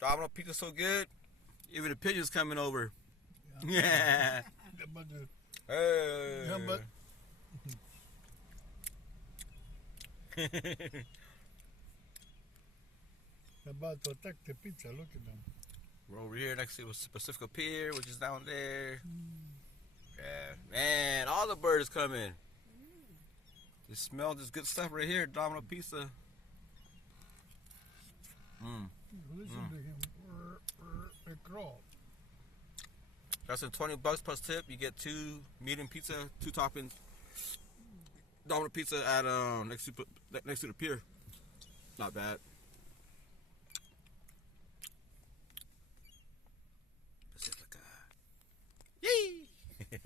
Domino pizza so good, even the pigeons coming over. Yeah. Hey. Yeah, but about to attack the pizza. Look at them. We're over here next to Pacifica Pier, which is down there. Yeah, man, all the birds coming. You smell this good stuff right here, Domino pizza. Listen to him. They crawl. That's in $20 plus tip. You get 2 medium pizza, 2 toppings. Domino pizza at next to the pier. Not bad.